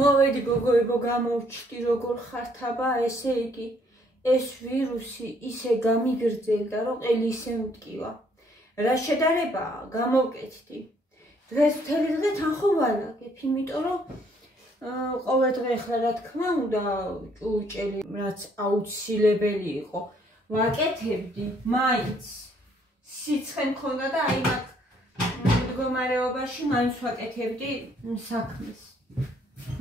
მოვედი გოგოებო, გამოვჩდი როგორ ხართ აბა, ესე იგი ეს ვირუსი ისე გამიგრძელდა, რომ ყელი ისე მტკივა. რა შედარებაა, გამოვკეთდი. დღეს მთელი დღე თან ხომ ვალაგებ, იმიტომ რომ ყოველ დღე ახლა რა თქმა უნდა ჭუჭელი რაც აუცილებელი იყო ვაკეთებდი, მაინც სიცხე მქონდა და აი მაგ მდგომარეობაში მაინც ვაკეთებდი საქმეს.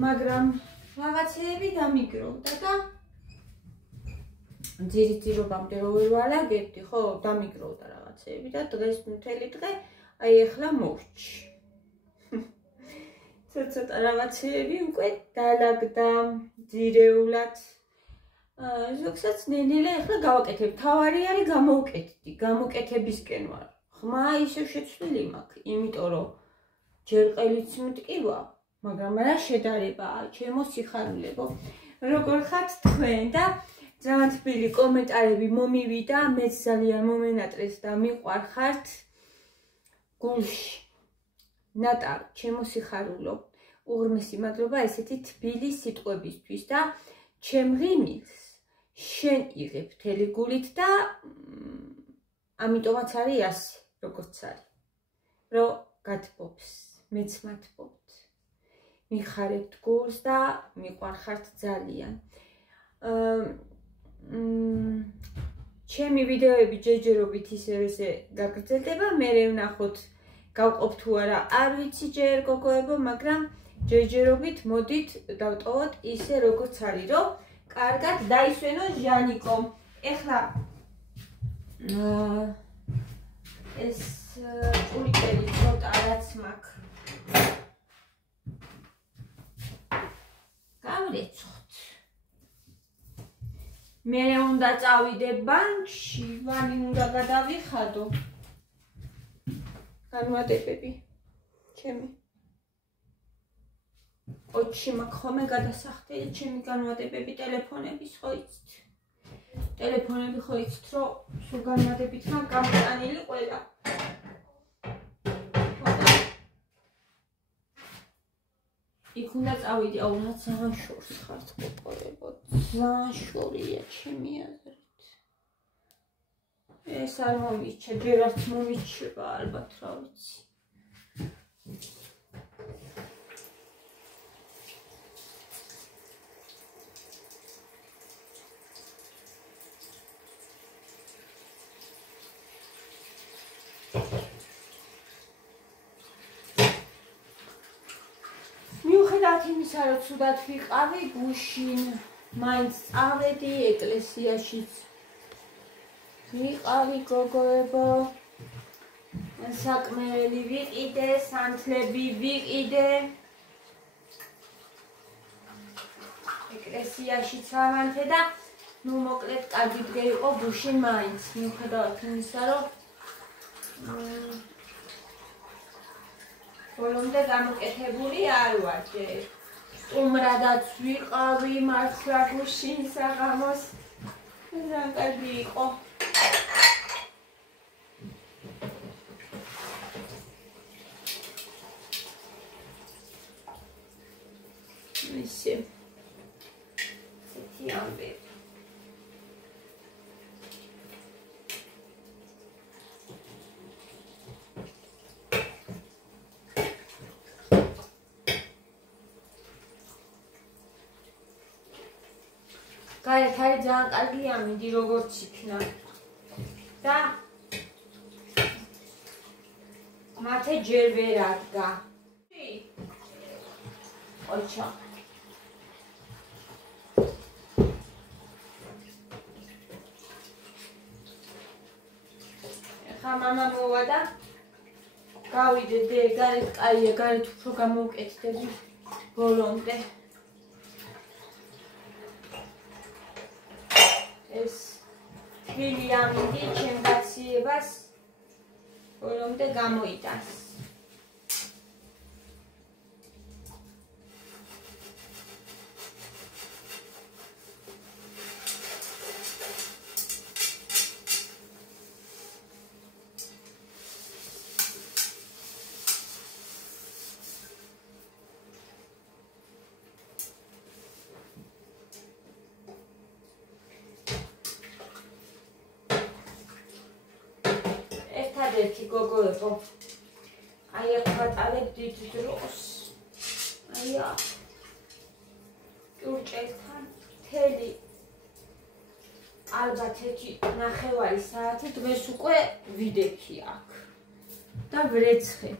მაგრამ რაღაცეები დამიგროვდა და ძირითირობამდე რო ვერ ვალაგებდი, ხო, დამიგროვდა რაღაცეები და დღეს მთელი დღე აი ახლა მოვჭი. ცოტა რაღაცეები უკვე დალაგდა ძირეულად. ზოგსაც ნენელა ახლა გავაკეთებ, თავარი არის გამოვკეთდი, გამოკეთებისკენ ვარ. ხმა ისევ შეცვლილი მაქვს, იმიტომ რომ ჯერ ყელიც მტკივა, მაგრამ რა შედარებაა, ჩემო სიხარულებო. როგორ ხართ თქვენ და ძალიან თბილი კომენტარები მომივიდა, მეც ძალიან მომენატრეს და მიყვარხართ გულში. ნატა, ჩემო სიხარულო, უღრმესი მადლობა ესეთი თბილი სიტყვებისთვის და ჩემ ღიმილს შენ იღებ მთელი გულით და ამიტომაც არის ასე, როგორც არის. რომ გათბობს, მეც მათბობთ. მიხარებთ გულს და მიყვარხართ ძალიან. ჩემი ვიდეოები ჯერჯერობით ისე გაგრძელდება, მერე ვნახოთ გავყოფ თუ არა, არ ვიცი ჯერ გოგოებო, მაგრამ ჯერჯერობით მოდით დავტოვოთ ისე როგორც არის, რომ კარგად დაისვენო ჟანიკო. ეხლა ეს ჭურჭელი ცოტა რაც მაქვს გავრეცხოთ. მერე უნდა წავიდე ბანკში, ვანი უნდა გადავიხადო. განვადებები ჩემი. ოჩი მაქვს ხოლმე გადასახდელი ჩემი განვადებები, ტელეფონების ხო იცით. ტელეფონები ხო იცით, რომ სულ განვადებით მაგ გამოტანილი ყველა. იქ უნდა წავიდი, აუ რა ძალიან შორს ხართ გოგოებო, ძალიან შორია ჩემი აზრით. ეს არ მომიჩა, ჯერ არც მომიჩება ალბათ რა ვიცი. მიუხედავად იმისა, რომ ცუდად ვიყავი გუშინ, მაინც წავედი ეკლესიაშიც. ვიყავი გოგოებო, საკმეველი ვიყიდე, სანთლები ვიყიდე. ეკლესიაშიც ვამანთე და ნუ მოკლედ კარგი დღე იყო გუშინ მაინც, მიუხედავად იმისა, რომ ბოლომდე გამოკეთებული არ ვარ ჯერ. სტუმრადაც ვიყავი მართლა გუშინ საღამოს. ძალიან კარგი იყო. ისე. ესეთი ამბები. გარეთ არის ძალიან კარგი ამინდი, როგორც იქნა. და მათე ჯერ ვერ ადგა. ოჩა. ეხლა მამა მოვა და გავიდე დე, გარეთ კაია, გარეთ უფრო გამოვკეთდები ბოლომდე. ეს თბილი ამინდი ჩემ გაციებას ბოლომდე გამოიტანს. გოგოებო. აი აქ ვატარებ დიდ დროს. აი აქ. ჭურჭელთან მთელი ალბათ 1.5 საათი დღეს უკვე ვიდექი აქ. და ვრეცხე.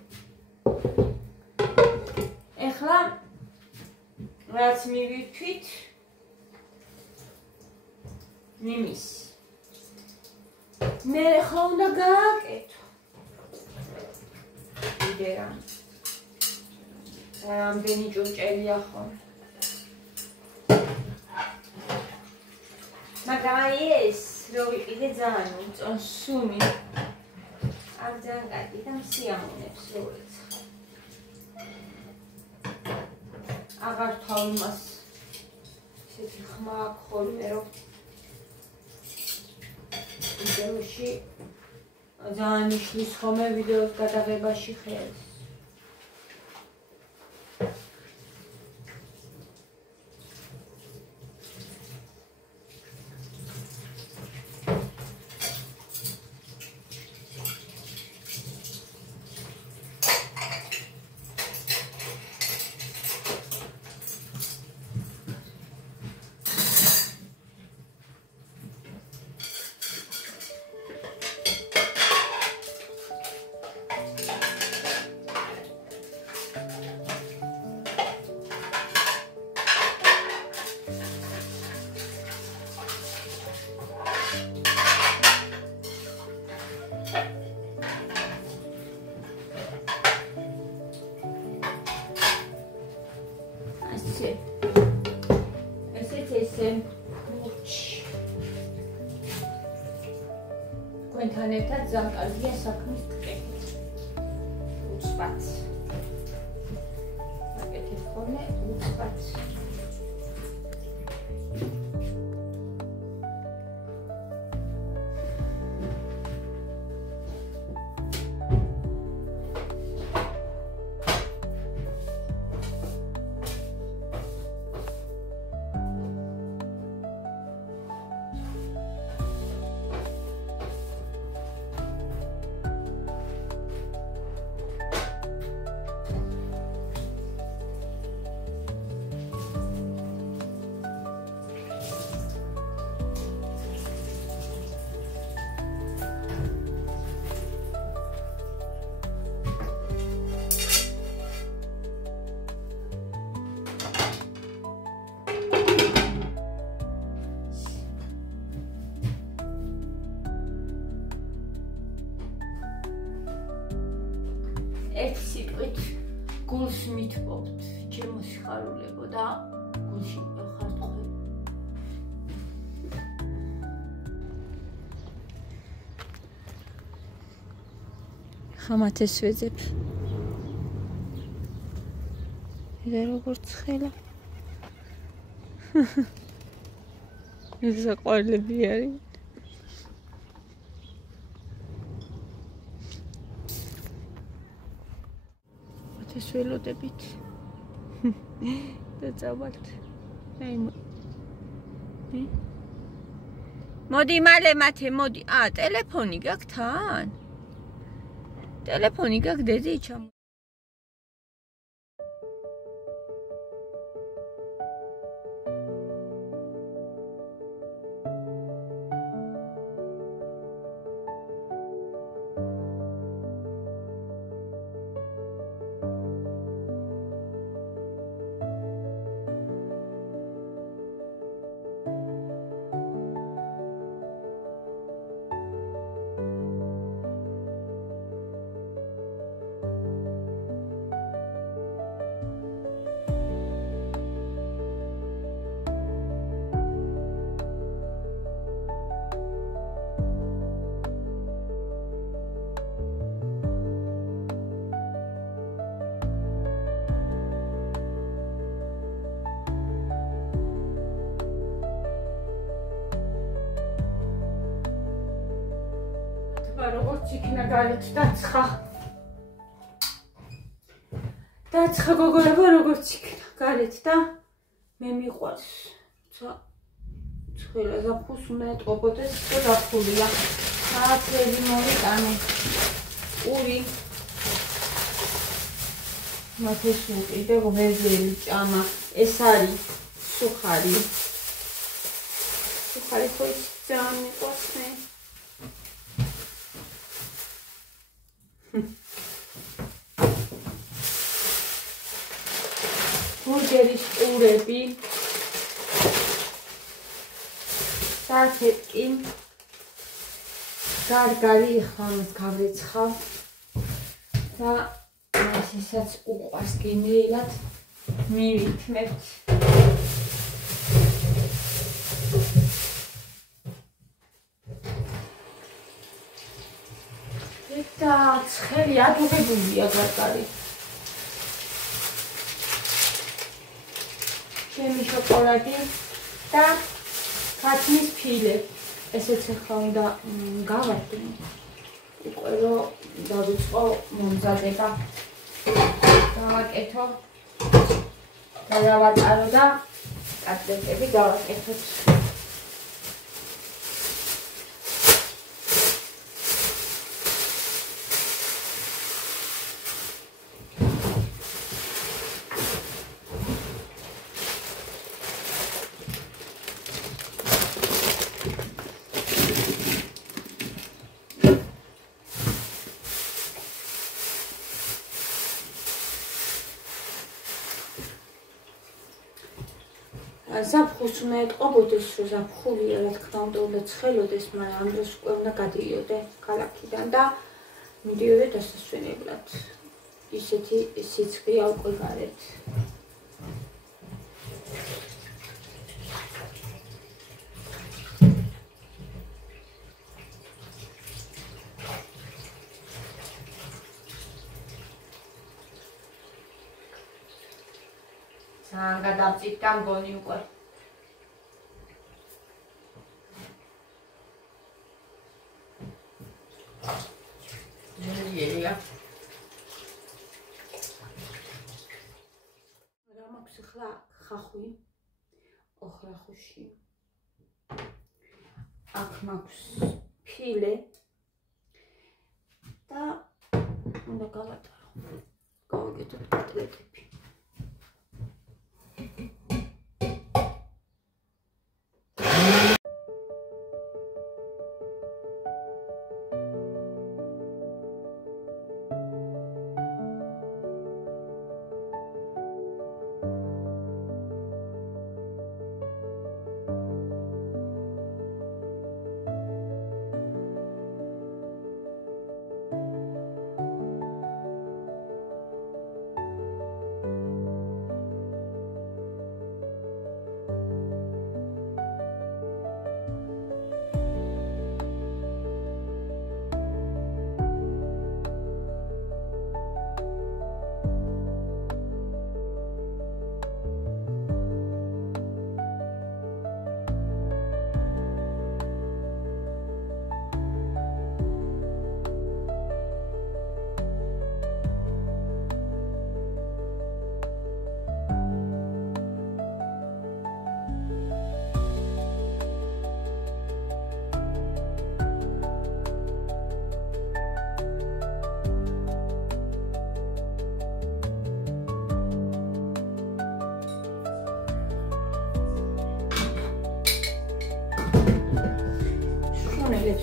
ეხლა რაც მივირთვით მიმის. მე ახლა უნდა გააკეთო. იდეა. რამდენი ჭურჭელია ხომ. მაგრამ ეს რო ვიყიდე ძალიან უწონს სუნი. არ ძალიან კარგი და მსიამოვნებს რო ვეცხე. აღარ თავ იმას ესეთი ხმა აქვს ხოლმე რომ ვიდეოში ძალიან იშლის ხოლმე ვიდეოს გადაღებაში ხელს. Თქვენთან ერთად ძალიან კარგია საქმის კეთება. უცბად. აკეთებ ხოლმე უცბად. ერთი სიტყვით გულს მithბობთ ჩემო სიხარულებო და გულში ხართ ხოლმე. ხამათეს ვეძებ. იდე როგორც ხელა. ეს საყვარლები არის. ეს ველოდებით და წავალთ. აი მოდი მალე მათე მოდი. ტელეფონი გაქვს თან? ტელეფონი გაქვს დედიჩა? როგორც იქნა გარეთ დაცხა. დაცხა გოგოებო როგორც იქნა გარეთ და მე მიყვარს. ცხელა ზაფხულს უნდა ეტყობოდეს და ზაფხულია. ხათები მოვიტანე. პური მათეს უკიდე ღვეზელი ჭამა ეს არის სუხარი ხო ის ძალიან მიყვარს მე ბურგერის პურები სარქეტკი გარგალი ხამს გავრეცხავ და ისესაც უყვარს გენერალად მივიქნებთ და ცხელი ადუღებულია გარგალი ჩემი შოკოლადი და ქათმის ფილე ესეც ახლა უნდა გავარდნი უკვე რომ დავიწყო მომზადება გავაკეთო და დავატარო და კატლეტები გავაკეთოთ ზაფხულს უნდა ეტყობოდეს, რომ ზაფხულია, რა თქმა უნდა, უნდა ცხელოდეს, მაგრამ ამ დროს უკვე უნდა გადიოდე ქალაქიდან და მიდიოდე დასასვენებლად. ისეთი სიცხეა უკვე გარეთ. გადავწიფდა მგონი უკვე ჟელიერია რა მაქვს ახლა ხახვი ოხრახუში აქ მაქვს ფილე და უნდა გავატარო გავაკეთოთ კოტლეტები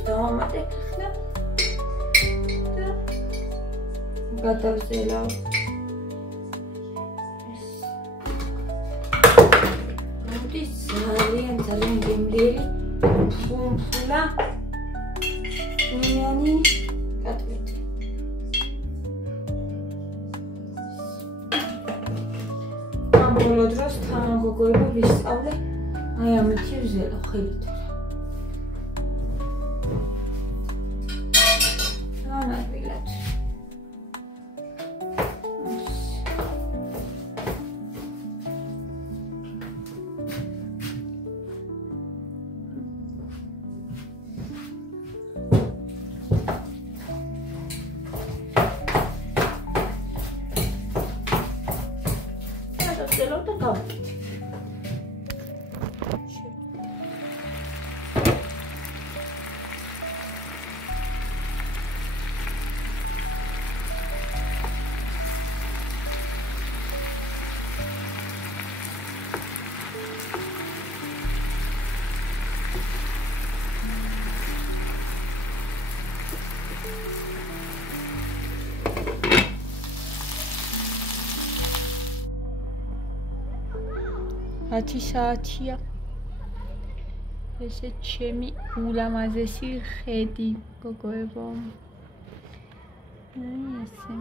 დავამატებ ახლა და გადავზელავ მოდის ძალიან გემრიელი ფუმფულა ნიანი კატლეტი ამ ბოლო დროს თან გოგოები ვისწავლე აი ამით ვზელავ ხელით 10 საათია. ესე ჩემი ულამაზესი ხედი, გოგოებო. ესე